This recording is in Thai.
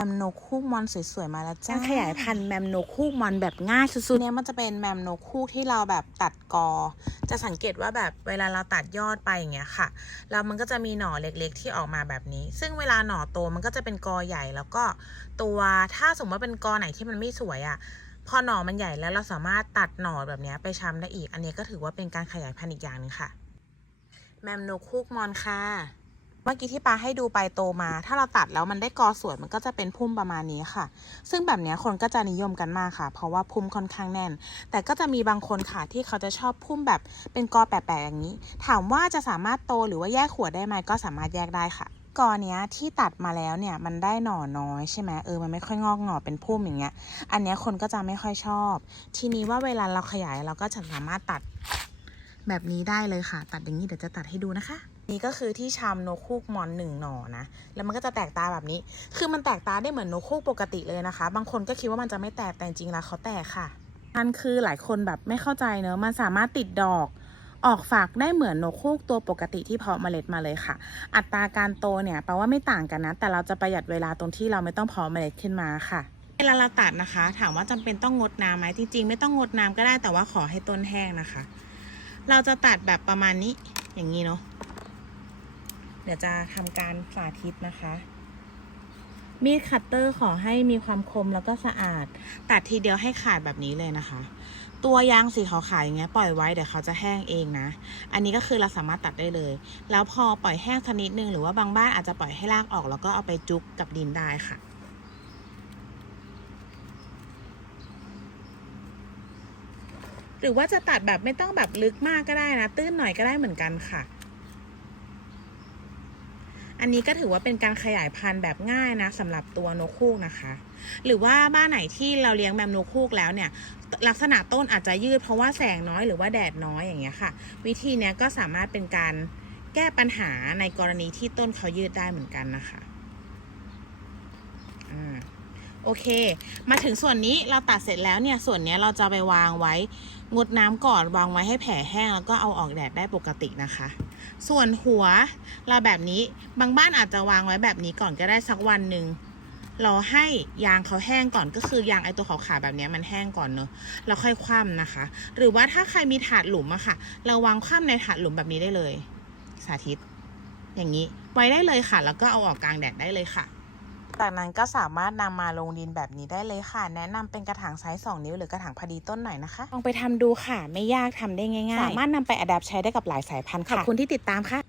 แมมโนคูกมอนสวยๆมาแล้วจ้าขยายพันธุ์แมมโนคูกมอนแบบง่ายสุดๆเนี่ยมันจะเป็นแมมโนคูกที่เราแบบตัดกอ จะสังเกตว่าแบบเวลาเราตัดยอดไปอย่างเงี้ยค่ะ แล้วมันก็จะมีหน่อเล็กๆ ที่ออกมาแบบนี้ ซึ่งเวลาหน่อโตมันก็จะเป็นกอใหญ่แล้วก็ตัวถ้าสมมติว่าเป็นกอไหนที่มันไม่สวยอะ่ะพอหน่อมันใหญ่แล้วเราสามารถตัดหน่อแบบเนี้ยไปชำได้อีก อันนี้ก็ถือว่าเป็นการขยายพันธุ์อีกอย่างหนึงค่ะ แมมโนคูกมอนค่ะ เมื่อกี้ที่ปาให้ดูไปโตมา ถ้าเราตัดแล้วมันได้กอสวยมันก็จะเป็นพุ่มประมาณนี้ค่ะ ซึ่งแบบนี้คนก็จะนิยมกันมากค่ะ เพราะว่าพุ่มค่อนข้างแน่น แต่ก็จะมีบางคนค่ะที่เขาจะชอบพุ่มแบบเป็นกอแปะๆอย่างนี้ ถามว่าจะสามารถโตหรือว่าแยกขวดได้ไหมก็สามารถแยกได้ค่ะกอเนี้ยที่ตัดมาแล้วเนี่ยมันได้หน่อน้อยใช่ไหมเออมันไม่ค่อยงอกหน่อเป็นพุ่มอย่างเงี้ย อันเนี้ยคนก็จะไม่ค่อยชอบ ทีนี้ว่าเวลาเราขยายเราก็จะสามารถตัด แบบนี้ได้เลยค่ะ ตัดอย่างนี้เดี๋ยวจะตัดให้ดูนะคะ นี่ก็คือที่ชามนกคูกมอนหนึ่งหน่อนะแล้วมันก็จะแตกตาแบบนี้ คือมันแตกตาได้เหมือนนกคูกปกติเลยนะคะ บางคนก็คิดว่ามันจะไม่แตกแต่จริงๆแล้วเขาแตกค่ะมันคือหลายคนแบบไม่เข้าใจเนอะมันสามารถติดดอกออกฝักได้เหมือนนกคูกตัวปกติที่เพาะเมล็ดมาเลยค่ะ อัตราการโตเนี่ยแปลว่าไม่ต่างกันนะ แต่เราจะประหยัดเวลาตรงที่เราไม่ต้องเพาะเมล็ดขึ้นมาค่ะเวลาเราตัดนะคะ ถามว่าจำเป็นต้องงดน้ำไหมจริงๆ ไม่ต้องงดน้ำก็ได้แต่ว่าขอให้ต้นแห้งนะคะ เราจะตัดแบบประมาณนี้อย่างนี้เนาะเดี๋ยวจะทำการสาธิตนะคะ มีดคัตเตอร์ขอให้มีความคมแล้วก็สะอาด ตัดทีเดียวให้ขาดแบบนี้เลยนะคะ ตัวยางสีขาวๆอย่างเงี้ยปล่อยไว้เดี๋ยวเขาจะแห้งเองนะ อันนี้ก็คือเราสามารถตัดได้เลย แล้วพอปล่อยแห้งสักนิดนึงหรือว่าบางบ้านอาจจะปล่อยให้รากออกแล้วก็เอาไปจุกกับดินได้ค่ะ หรือว่าจะตัดแบบไม่ต้องแบบลึกมากก็ได้นะ ตื้นหน่อยก็ได้เหมือนกันค่ะ อันนี้ก็ถือว่าเป็นการขยายพันธุ์แบบง่ายนะสำหรับตัวนกคูกนะคะ หรือว่าบ้านไหนที่เราเลี้ยงแบบนกคูกแล้วเนี่ย ลักษณะต้นอาจจะยืดเพราะว่าแสงน้อยหรือว่าแดดน้อยอย่างเงี้ยค่ะ วิธีเนี้ยก็สามารถเป็นการแก้ปัญหาในกรณีที่ต้นเขายืดได้เหมือนกันนะคะ อ่า โอเค มาถึงส่วนนี้เราตัดเสร็จแล้วเนี่ย ส่วนนี้เราจะไปวางไว้ งดน้ำก่อนวางไว้ให้แผลแห้ง แล้วก็เอาออกแดดได้ปกตินะคะ ส่วนหัวเราแบบนี้ บางบ้านอาจจะวางไว้แบบนี้ก่อนก็ได้สักวันหนึ่งรอให้ยางเขาแห้งก่อนก็คือยางไอตัวขาวๆแบบนี้มันแห้งก่อนเนอะแล้วค่อยคว่ำนะคะ หรือว่าถ้าใครมีถาดหลุมอะค่ะ เราวางคว่ำในถาดหลุมแบบนี้ได้เลย สาธิต อย่างนี้ไว้ได้เลยค่ะ แล้วก็เอาออกกลางแดดได้เลยค่ะ จากนั้นก็สามารถนำมาลงดินแบบนี้ได้เลยค่ะ แนะนำเป็นกระถางไซส์2นิ้วหรือกระถางพอดีต้นหน่อยนะคะลองไปทำดูค่ะ ไม่ยากทำได้ง่ายๆ สามารถนำไปอัดแอปใช้ได้กับหลายสายพันธุ์ค่ะขอบคุณที่ติดตามค่ะ